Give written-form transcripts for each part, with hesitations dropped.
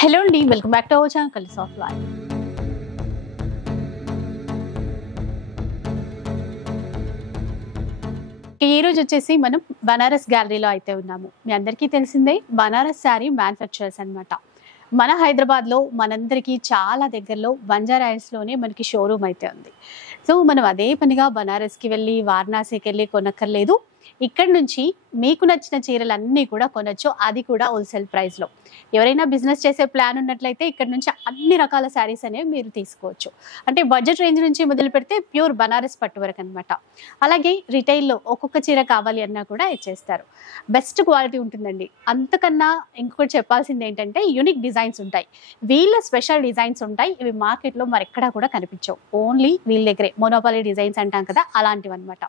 Hello అండి, welcome back to our channel colours of life. ఈ రోజు వచ్చేసి మనం బనారస్ గ్యాలరీలో అయితే ఉన్నాము. మీ అందరికీ తెలిసిందే బనారస్ శారీ మ్యానుఫ్యాక్చరర్స్ అన్నమాట. మన హైదరాబాద్లో మనందరికీ చాలా దగ్గరలో బంజారా హిల్స్లోనే మనకి షోరూమ్ అయితే ఉంది. సో మనం అదే పనిగా బనారస్కి వెళ్ళి వారణాసికి వెళ్ళి కొనక్కర్లేదు. ఇక్కడ నుంచి మీకు నచ్చిన చీరలన్నీ కూడా కొనొచ్చు, అది కూడా హోల్సేల్ ప్రైస్లో. ఎవరైనా బిజినెస్ చేసే ప్లాన్ ఉన్నట్లయితే ఇక్కడ నుంచి అన్ని రకాల శారీస్ అనేవి మీరు తీసుకోవచ్చు. అంటే బడ్జెట్ రేంజ్ నుంచి మొదలు పెడితే ప్యూర్ బనారస్ పట్టు వరకు అనమాట. అలాగే రిటైల్లో ఒక్కొక్క చీర కావాలి అన్నా కూడా ఇచ్చేస్తారు. బెస్ట్ క్వాలిటీ ఉంటుందండి. అంతకన్నా ఇంకొకటి చెప్పాల్సింది ఏంటంటే యూనిక్ డిజైన్స్ ఉంటాయి, వీళ్ళ స్పెషల్ డిజైన్స్ ఉంటాయి. ఇవి మార్కెట్లో మరెక్కడా కూడా కనిపించవు, ఓన్లీ వీళ్ళ దగ్గరే. మోనోపాలీ డిజైన్స్ అంటాం కదా, అలాంటివి అనమాట.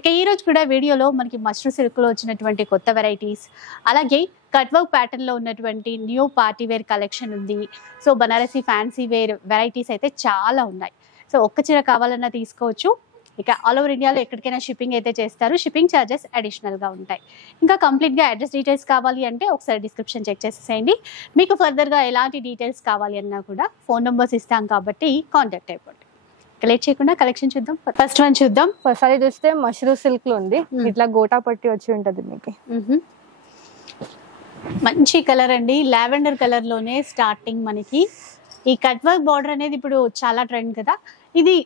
ఇక ఈ రోజు కూడా వీడియోలో మనకి మష్రూ సిల్క్లో వచ్చినటువంటి కొత్త వెరైటీస్, అలాగే కట్ వర్క్ ప్యాటర్న్ లో ఉన్నటువంటి న్యూ పార్టీ వేర్ కలెక్షన్ ఉంది. So Banarasi fancy wear varieties అయితే చాలా ఉన్నాయి. సో ఒక్క చీర కావాలన్నా తీసుకోవచ్చు. ఇక ఆల్ ఓవర్ ఇండియాలో ఎక్కడికైనా షిప్పింగ్ అయితే చేస్తారు, షిప్పింగ్ ఛార్జెస్ అడిషనల్ గా ఉంటాయి. ఇంకా కంప్లీట్ గా అడ్రస్ డీటెయిల్స్ కావాలి అంటే ఒకసారి డిస్క్రిప్షన్ చెక్ చేసేసేయండి. మీకు ఫర్దర్ గా ఎలాంటి డీటెయిల్స్ కావాలి అన్నా కూడా ఫోన్ నెంబర్స్ ఇస్తాం కాబట్టి కాంటాక్ట్ అయిపోండి. లేట్ చేయకుండా కలెక్షన్ చూద్దాం. ఫస్ట్ వన్ చూద్దాం. ఒకసారి చూస్తే మష్రూ సిల్క్ లో ఉంది, ఇట్లా గోటా పట్టి వచ్చి ఉంటది మీకు. మంచి కలర్ అండి, లావెండర్ కలర్ లోనే స్టార్టింగ్. మనకి ఈ కట్ వర్క్ బార్డర్ అనేది ఇప్పుడు చాలా ట్రెండ్ కదా. ఇది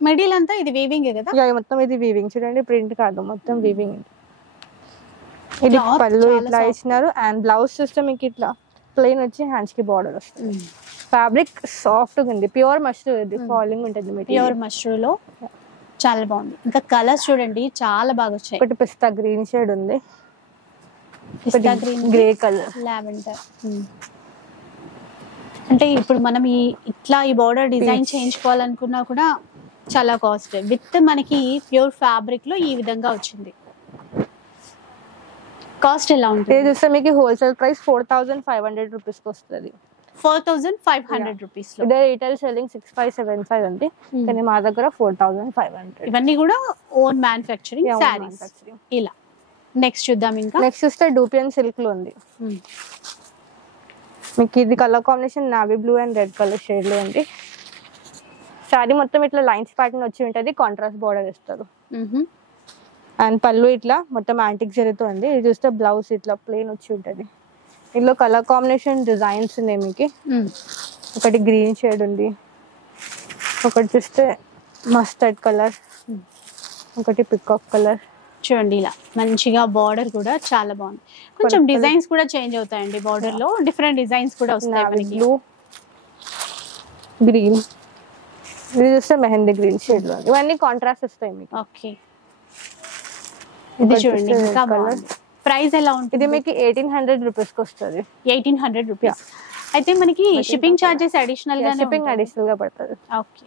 మిడిల్ అంతా ఇది వీవింగ్ కదా. మొత్తం ఇది వీవింగ్ చూడండి, ప్రింట్ కాదు, మొత్తం వీవింగ్. ఇది పళ్ళు ఇట్లా ఇచ్చినారు. అండ్ బ్లౌజ్ చూస్తే మీకు ఇట్లా ప్లెయిన్ వచ్చి హ్యాండ్స్ కి బార్డర్ వస్తుంది. ఫ్యాబ్రిక్ సాఫ్ట్ గా ఉంది, ప్యూర్ మష్రూ. ఇది ఫాలింగ్ ఉంటుంది, ప్యూర్ మష్రూలో చాలా బాగుంది. ఇంకా కలర్స్ చూడండి చాలా బాగా వచ్చాయి. ఒకటి పిస్తా గ్రీన్ షేడ్ ఉంది, పిస్తా గ్రీన్, గ్రే కలర్, లావెండర్. అంటే ఇప్పుడు మనం ఇట్లా ఈ బార్డర్ డిజైన్ చేయించుకోవాలనుకున్నా కూడా చాలా కాస్ట్. విత్ మనకి ప్యూర్ ఫ్యాబ్రిక్ లో ఈ విధంగా వచ్చింది. కాస్ట్ ఎలా ఉంటుంది? చూస్తే మీకు హోల్సేల్ ప్రైస్ 4500 రూపీస్ కి వస్తుంది. 4500 రూపీస్ లో. ఇదే రీటైల్ సెల్లింగ్ 6575 ఉంది, కానీ మా దగ్గర 4500. ఇవన్నీ కూడా ఓన్ మ్యానుఫ్యాక్చరింగ్ సారీస్. ఇలా నెక్స్ట్ చూద్దాం. ఇంకా నెక్స్ట్ చూస్తే డూపియన్ సిల్క్ లో ఉంది. మీకు ఇది colour combination navy blue and red colour shade లో ఉంది. శారీ మొత్తం ఇట్లా లైన్స్ ప్యాటర్న్ వచ్చి ఉంటది, కాంట్రాస్ట్ బార్డర్ ఇస్తారు. అండ్ పళ్ళు ఇట్లా మొత్తం యాంటిక్ జరీతో ఉంది. ఇది చూస్తే బ్లౌజ్ ఇట్లా ప్లెయిన్ వచ్చి ఉంటది. ఇందులో కలర్ కాంబినేషన్ డిజైన్స్ ఉన్నాయి మీకు. ఒకటి గ్రీన్ షేడ్ ఉంది, ఒకటి చూస్తే మస్టర్డ్ కలర్, ఒకటి పికాక్ కలర్. చూడండి ఇలా మంచిగా బార్డర్ కూడా చాలా బాగుంది. కొంచెం డిజైన్స్ కూడా చేంజ్ అవుతాయండి, బార్డర్ లో డిఫరెంట్ డిజైన్స్ కూడా వస్తాయి. బ్లూ, గ్రీన్, ఇది చూస్తే మెహందీ గ్రీన్ షేడ్ లో. ఇవన్నీ కాంట్రాస్ట్ వస్తాయి మీకు. ఓకే, ఇది చూడండి ఇంకా బాగుంది. ప్రైస్ ఎలా ఉంటుంది? ఇది మీకు 1800 రూపీస్ కి వస్తుంది. 1800 రూపీస్. అయితే మనకి షిప్పింగ్ చార్జెస్ అడిషనల్ గా పడుతుంది. ఓకే.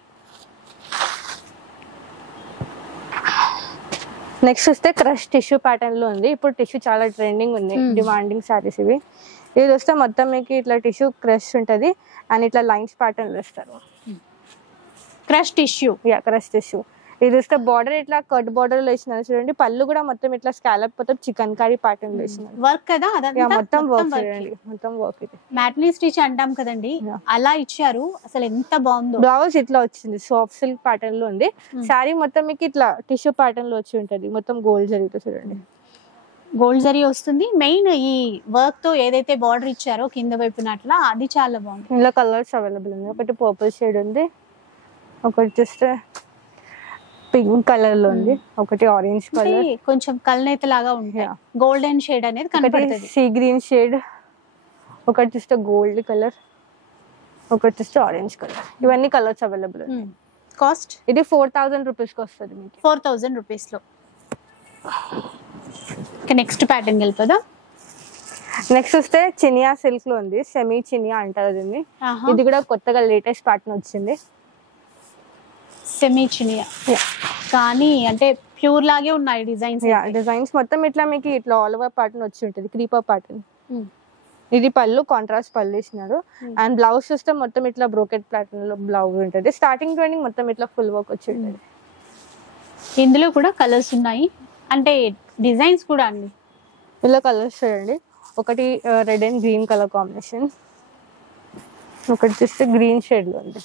నెక్స్ట్ వస్తే క్రష్ టిష్యూ ప్యాటర్న్ లో ఉంది. ఇప్పుడు టిష్యూ చాలా ట్రెండింగ్ ఉంది, డిమాండింగ్ సారీస్ ఇవి. ఇది వస్తే మొత్తం మీకు ఇట్లా టిష్యూ క్రష్ ఉంటది అండ్ ఇట్లా లైన్స్ ప్యాటర్న్ లో ఇస్తారు. Crush tissue, crush tissue. ఇది వస్తే బార్డర్ ఇట్లా కట్ బార్డర్ లో ఇచ్చినారు చూడండి. పళ్ళు కూడా మొత్తం ఇట్లా స్కాలప్ మొత్తం చికెన్ కర్రీ ప్యాటర్న్ లో ఇచ్చినారు. వర్క్ కదా అదంతా, మొత్తం వర్క్ చూడండి, మొత్తం వర్క్. ఇది మ్యాట్నీ స్టిచ్ అంటాం కదండి, అలా ఇచ్చారు. అసలు ఎంత బాగుందో. బ్లౌజ్ ఇట్లా వచ్చింది, సాఫ్ట్ సిల్క్ ప్యాటర్న్ లో ఉంది. శారీ మొత్తం మీకు ఇట్లా టిష్యూ ప్యాటర్న్ లో వచ్చి ఉంటది, మొత్తం గోల్డ్ జరీతో చూడండి. గోల్డ్ జరీ వస్తుంది. మెయిన్ ఈ వర్క్ తో ఏదైతే బార్డర్ ఇచ్చారో కింద వైపున అట్లా, అది చాలా బాగుంది. ఇందులో కలర్స్ అవైలబుల్ ఉంది. ఒకటి పర్పుల్ షేడ్ ఉంది, ఒకటి చూస్తే పింక్ కలర్ లో ఉంది, ఒకటి ఆరెంజ్ కలర్, కొంచెం కల్నేత లాగా ఉంటాయి. గోల్డెన్ షేడ్ అనేది కనపడుతుంది. సీ గ్రీన్ షేడ్, ఒకటి చూస్తే గోల్డ్ కలర్, ఒకటి చూస్తే ఆరెంజ్ కలర్. ఇవన్నీ కలర్స్ అవైలబుల్. కాస్ట్ ఇది 4000 రూపీస్ కి వస్తుంది మీకు. 4000 రూపీస్ లో. Next pattern వెళ్ళిపోదా. నెక్స్ట్ వస్తే చినియా సిల్క్ లో ఉంది, సెమీ చినియా అంటారు దీన్ని. ఇది కూడా కొత్తగా లేటెస్ట్ ప్యాటర్న్ వచ్చింది, సెమీ చినియా. కానీ అంటే ప్యూర్ లాగే ఉన్నాయి డిజైన్స్. డిజైన్స్ మొత్తం ఇట్లా మీకు ఇట్లా ఆల్ ఓవర్ ప్యాటర్న్ వచ్చి ఉంటుంది, క్రీపర్ ప్యాటర్న్. ఇది పళ్ళు, కాంట్రాస్ట్ పళ్ళు ఇచ్చినారు. అండ్ బ్లౌజ్ చూస్తే మొత్తం ఇట్లా బ్రోకెట్ ప్యాటర్న్ లో బ్లౌజ్ ఉంటుంది. స్టార్టింగ్ టు ఎండింగ్ మొత్తం ఇట్లా ఫుల్ వర్క్ వచ్చి ఉంటుంది. ఇందులో కూడా కలర్స్ ఉన్నాయి, అంటే డిజైన్స్ కూడా అండి. ఇందులో కలర్స్ చూడండి, ఒకటి red and green colour combination, ఒకటి చూస్తే గ్రీన్ షేడ్ లో ఉంది,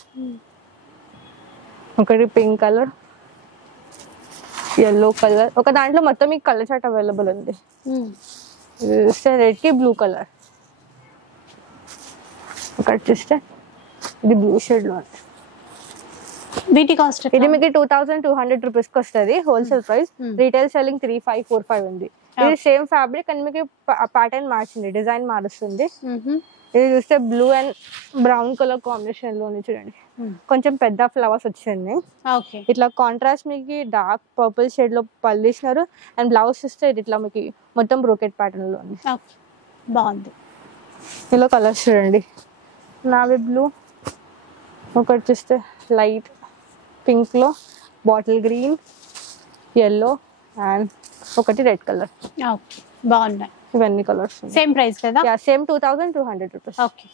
ఒకటి పింక్ కలర్, yellow కలర్. ఒక దాంట్లో మొత్తం మీకు కలర్ చార్ట్ అవైలబుల్ ఉంది. ఇది చూస్తే రెడ్ కి బ్లూ కలర్. ఒకటి చూస్తే ఇది బ్లూ షేడ్ లో ఉంది. వీటి కాస్ట్ ఇది మీకు 2200 రూపీస్ కి వస్తుంది హోల్సేల్ ప్రైస్. రీటైల్ సెల్లింగ్ 3545 ఉంది. ఇది సేమ్ ఫ్యాబ్రిక్ అండ్ మీకు ప్యాటర్న్ మార్చింది, డిజైన్ మారుస్తుంది. ఇది చూస్తే blue and brown colour combination లో ఉంది చూడండి. కొంచెం పెద్ద ఫ్లవర్స్ వచ్చింది. ఇట్లా కాంట్రాస్ట్ మీకు డార్క్ పర్పుల్ షేడ్ లో పళ్ళు ఇచ్చినారు. అండ్ బ్లౌజ్ చూస్తే ఇది ఇట్లా మీకు మొత్తం బ్రోకెట్ ప్యాటర్న్ లో ఉంది. బాగుంది. ఇలా కలర్స్ చూడండి, నావీ బ్లూ, ఒకటి చూస్తే లైట్ పింక్ లో, బాటిల్ గ్రీన్, yellow అండ్ ఒకటి రెడ్ కలర్. బాగున్నాయి ఇవన్నీ కలర్స్. సేమ్ ప్రైస్ కదా? Same 2200 rupees. Okay.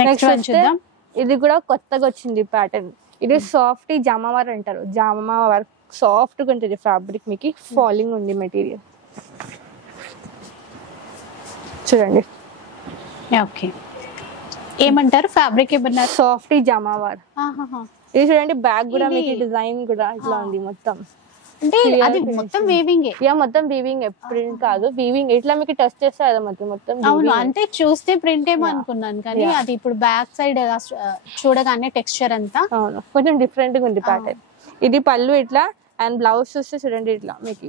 Next one చూద్దాం. ఇది కూడా కొత్తగా వచ్చింది ప్యాటర్న్. ఇది సాఫ్ట్ జామావార్ అంటారు. జామావార్ సాఫ్ట్ గా ఉంటుంది ఫ్యాబ్రిక్, మీకు ఫాలింగ్ ఉంది మెటీరియల్ చూడండి. ఓకే, ఏమంటారు ఫ్యాబ్రిక్ ఏమన్నారు? సాఫ్ట్ జామావార్. ఇది చూడండి, బ్యాక్ కూడా మీకు డిజైన్ కూడా ఇట్లా ఉంది మొత్తం. అంటే అది మొత్తం వీవింగ్. మొత్తం వీవింగ్, ప్రింట్ కాదు వీవింగ్. ఇట్లా మీకు టెస్ట్ చేస్తే అది మొత్తం. అవును, అంటే చూస్తే ప్రింట్ ఏమో అనుకున్నాను, కానీ అది ఇప్పుడు బ్యాక్ సైడ్ చూడగానే టెక్స్చర్ అంతా అవును కొంచెం డిఫరెంట్ గా ఉంది ప్యాటర్న్. ఇది పళ్ళు ఇట్లా అండ్ బ్లౌజ్ చూస్తే చూడండి ఇట్లా మీకు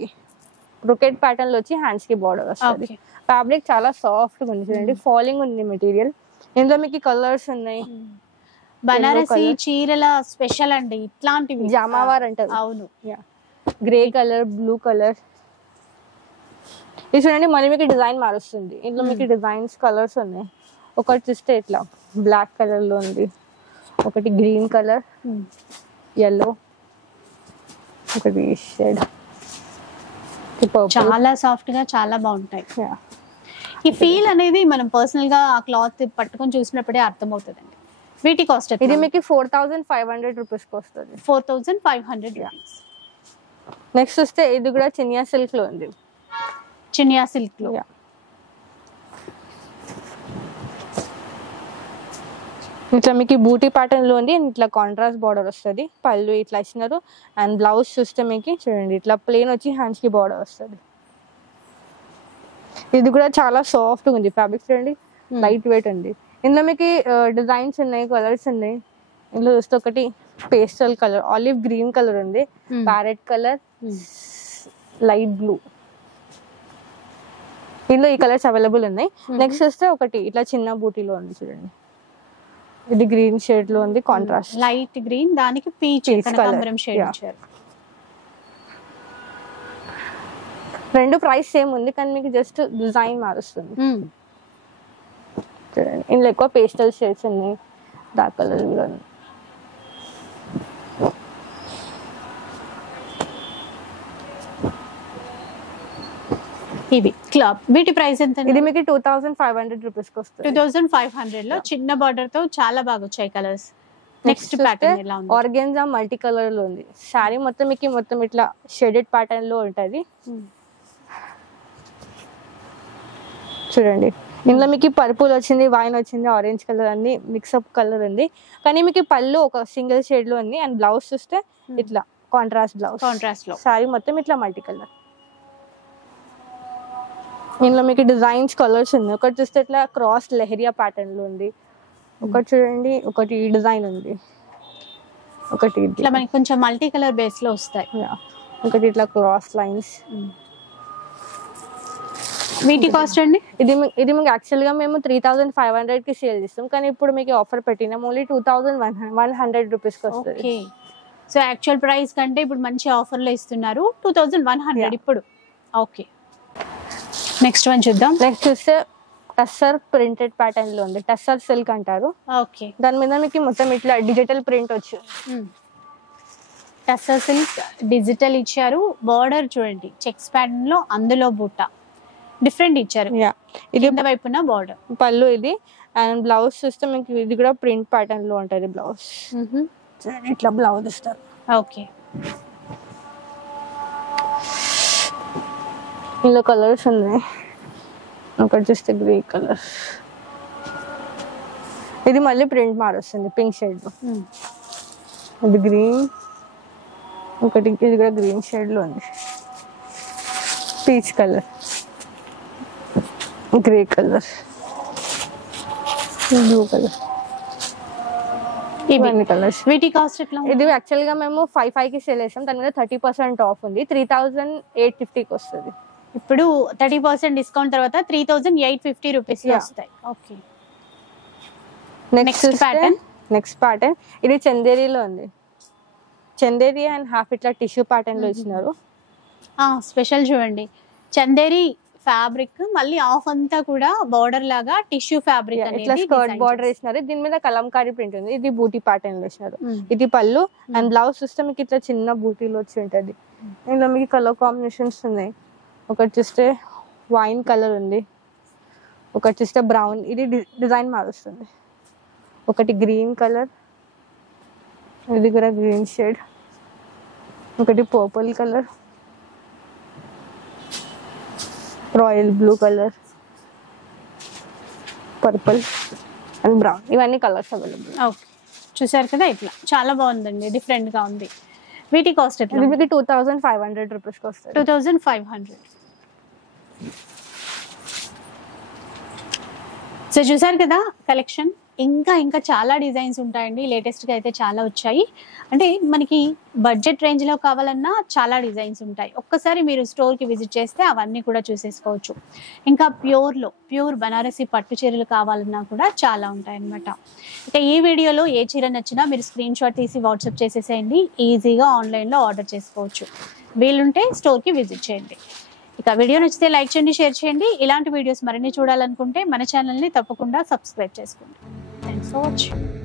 బ్రొకెట్ ప్యాటర్న్ లో వచ్చి హ్యాండ్స్ కి బార్డర్ వస్తుంది. ఫ్యాబ్రిక్ చాలా సాఫ్ట్ గా ఉంది చూడండి, ఫాలింగ్ ఉంది మెటీరియల్. ఇందులో మీకు కలర్స్ ఉన్నాయి. బనారసి చీరల స్పెషల్ అండి ఇట్లాంటివి, జామావార్ అంటారు. అవును, గ్రే కలర్, బ్లూ కలర్. ఇది చూడండి మళ్ళీ మీకు డిజైన్ మారుస్తుంది. ఇందులో మీకు డిజైన్స్ కలర్స్ ఉన్నాయి. ఒకటి చూస్తే ఇట్లా బ్లాక్ కలర్ లో ఉంది, ఒకటి గ్రీన్ కలర్, yellow, ఒకటి షేడ్. చాలా సాఫ్ట్ గా చాలా బాగుంటాయి. ఈ ఫీల్ అనేది మనం పర్సనల్ గా ఆ క్లాత్ పట్టుకొని చూసినప్పుడే అర్థమవుతుందండి. వీటి కాస్ట్ ఇది మీకు 4500 రూపీస్ కి వస్తుంది. 4500 రూపీస్. నెక్స్ట్ వస్తే ఇది కూడా చినియా సిల్క్ లో ఉంది. చినియా సిల్క్ లో ఇట్లా మీకు బూటీ ప్యాటర్న్ లో ఉంది. ఇట్లా కాంట్రాస్ట్ బార్డర్ వస్తుంది. పళ్ళు ఇట్లా ఇచ్చినారు. అండ్ బ్లౌజ్ చూస్తే మీకు చూడండి ఇట్లా ప్లెయిన్ వచ్చి హ్యాండ్స్ కి బార్డర్ వస్తుంది. ఇది కూడా చాలా సాఫ్ట్ ఉంది ఫ్యాబ్రిక్ చూడండి, లైట్ వెయిట్ ఉంది. ఇందులో మీకు డిజైన్స్ ఉన్నాయి, కలర్స్ ఉన్నాయి. ఇందులో చూస్తే ఒకటి pastel colour, olive green colour ఉంది, ప్యారెట్ కలర్, లైట్ బ్లూ. ఇందులో ఈ కలర్స్ అవైలబుల్ ఉన్నాయి. నెక్స్ట్ వస్తే ఒకటి ఇట్లా చిన్న బూటీలో ఉంది చూడండి, ఇది గ్రీన్ షేడ్ లో ఉంది, కాంట్రాస్ట్ లైట్ గ్రీన్, దానికి పీచ్ కనకాంబరం షేడ్ ఇచ్చారు. రెండు ప్రైస్ సేమ్ ఉంది కానీ మీకు జస్ట్ డిజైన్ మారుస్తుంది. చూడండి ఇందులో ఎక్కువ పేస్టల్ షేడ్స్ ఉన్నాయి, డార్క్ కలర్ కూడా ఉంది. ఇవి క్లాత్, వీటి ప్రైస్ ఎంత? ఇది మీకు 2500 రూపీస్ కి వస్తుంది. 2500 లో చిన్న బార్డర్ తో చాలా బాగా వచ్చాయి కలర్స్. నెక్స్ట్ ప్యాటర్న్ ఎలా ఉంది? ఆర్గాన్జా మల్టీ కలర్ లో ఉంది. సారీ మొత్తం మీకు మొత్తం ఇట్లా షేడెడ్ ప్యాటర్న్ లో ఉంటది చూడండి. ఇందులో మీకు పర్పుల్ వచ్చింది, వైన్ వచ్చింది, ఆరెంజ్ కలర్ అన్ని మిక్స్అప్ కలర్ ఉంది. కానీ మీకు పళ్ళు ఒక సింగిల్ షేడ్ లో ఉంది. అండ్ బ్లౌజ్ చూస్తే ఇట్లా కాంట్రాస్ట్ బ్లౌజ్, కాంట్రాస్ట్ లో. సారీ మొత్తం ఇట్లా మల్టీ కలర్. ఇందులో మీకు డిజైన్స్ కలర్స్ ఉన్నాయి. ఒకటి చూస్తే ఇట్లా క్రాస్ లెహరియా ప్యాటర్న్ లో ఉంది. ఒకటి చూడండి, ఒకటి ఈ డిజైన్ ఉంది, ఒకటి ఇట్లా మనకి కొంచెం మల్టీ కలర్ బేస్ లో వస్తాయి. ఒకటి ఇట్లా క్రాస్ లైన్స్. వీటి కాస్ట్ అండి? ఇది మీకు యాక్చువల్ గా మేము 3500 కి సేల్ చేస్తాం, కానీ ఇప్పుడు మీకు ఆఫర్ పెట్టినాం ఓన్లీ 2100 రూపీస్ కి వస్తుంది. సో యాక్చువల్ ప్రైస్ కంటే ఇప్పుడు మంచి ఆఫర్ లో ఇస్తున్నారు, 2100 ఇప్పుడు. ఓకే, నెక్స్ట్ వన్ చూద్దాం. నెక్స్ట్ చూస్తే టస్సర్ ప్రింటెడ్ ప్యాటర్న్ లో ఉంది, టస్సర్ సిల్క్ అంటారు. ఓకే, దాని మీద మీకు మొత్తం ఇట్లా డిజిటల్ ప్రింట్ వచ్చు. టస్సర్ సిల్క్ డిజిటల్ ఇచ్చారు. బార్డర్ చూడండి చెక్స్ ప్యాటర్న్ లో, అందులో బూట డిఫరెంట్ ఇచ్చారు. ఇది వైపున బార్డర్, పళ్ళు ఇది. అండ్ బ్లౌజ్ చూస్తే మీకు ఇది కూడా ప్రింట్ ప్యాటర్న్ లో ఉంటది బ్లౌజ్. ఇట్లా బ్లౌజ్ ఇస్తారు. ఓకే, ఇందులో కలర్స్ ఉన్నాయి. ఒకటి చూస్తే గ్రే కలర్, ఇది మళ్ళీ ప్రింట్ మారుస్తుంది పింక్ షేడ్ లో. ఇది గ్రీన్, ఒకటి ఇది కూడా గ్రీన్ షేడ్ లో ఉంది. Peach colour, grey colour, blue colour, ఇవన్నీ కలర్స్. వీటి కాస్ట్ ఎట్లా? ఇది యాక్చువల్ గా మేము 5,500 కి సేల్ చేసాం. దాని మీద 30% ఆఫ్ ఉంది. 3,850కి వస్తుంది. ఇప్పుడు 30% డిస్కౌంట్ తర్వాత 3,850 రూపీస్ వస్తాయి. ఓకే. నెక్స్ట్ ప్యాటర్న్ ఇది చందేరీలో ఉంది. చందేరి అండ్ హాఫ్ ఇట్లా టిష్యూ ప్యాటర్న్ లో ఇచ్చినారు. స్పెషల్ చూడండి, చందేరి ఫ్యాబ్రిక్ మళ్ళీ ఆఫ్ అంతా కూడా బార్డర్ లాగా టిష్యూ ఫ్యాబ్రిక్ ఇట్లా స్కర్ట్ బార్డర్ ఇచ్చినారు. దీని మీద కలంకారీ ప్రింట్ ఉంది. ఇది బూటీ ప్యాటర్న్ లో ఇచ్చినారు. ఇది పళ్ళు అండ్ బ్లౌజ్ సిస్టమ్ మీకు ఇట్లా చిన్న బూటీలో వచ్చి ఉంటది. ఇందులో మీకు కలర్ కాంబినేషన్స్ ఉన్నాయి. ఒకటి చూస్తే వైన్ కలర్ ఉంది, ఒకటి చూస్తే బ్రౌన్, ఇది డిజైన్ మారుస్తుంది. ఒకటి గ్రీన్ కలర్, ఇది కూడా గ్రీన్ షేడ్, ఒకటి purple colour, royal blue colour, purple and brown, ఇవన్నీ కలర్స్ అవైలబుల్. ఓకే, చూసారు కదా, ఇట్లా చాలా బాగుందండి, డిఫరెంట్ గా ఉంది. వీటి కాస్ట్ ఎట్లా? మీకు 2,500 రూపీస్కి వస్తుంది. 2,500. సో చూసారు కదా కలెక్షన్. ఇంకా చాలా డిజైన్స్ ఉంటాయండి. లేటెస్ట్గా అయితే చాలా వచ్చాయి. అంటే మనకి బడ్జెట్ రేంజ్లో కావాలన్నా చాలా డిజైన్స్ ఉంటాయి. ఒక్కసారి మీరు స్టోర్కి విజిట్ చేస్తే అవన్నీ కూడా చూసేసుకోవచ్చు. ఇంకా ప్యూర్ బనారసి పట్టు చీరలు కావాలన్నా కూడా చాలా ఉంటాయి అన్నమాట. ఇక ఈ వీడియోలో ఏ చీర నచ్చినా మీరు స్క్రీన్ షాట్ తీసి వాట్సాప్ చేసేసేయండి. ఈజీగా ఆన్లైన్లో ఆర్డర్ చేసుకోవచ్చు. వీలుంటే స్టోర్కి విజిట్ చేయండి. ఇక వీడియో నచ్చితే లైక్ చేయండి, షేర్ చేయండి. ఇలాంటి వీడియోస్ మరిన్ని చూడాలనుకుంటే మన ఛానల్ని తప్పకుండా సబ్స్క్రైబ్ చేసుకోండి. Thanks for watching.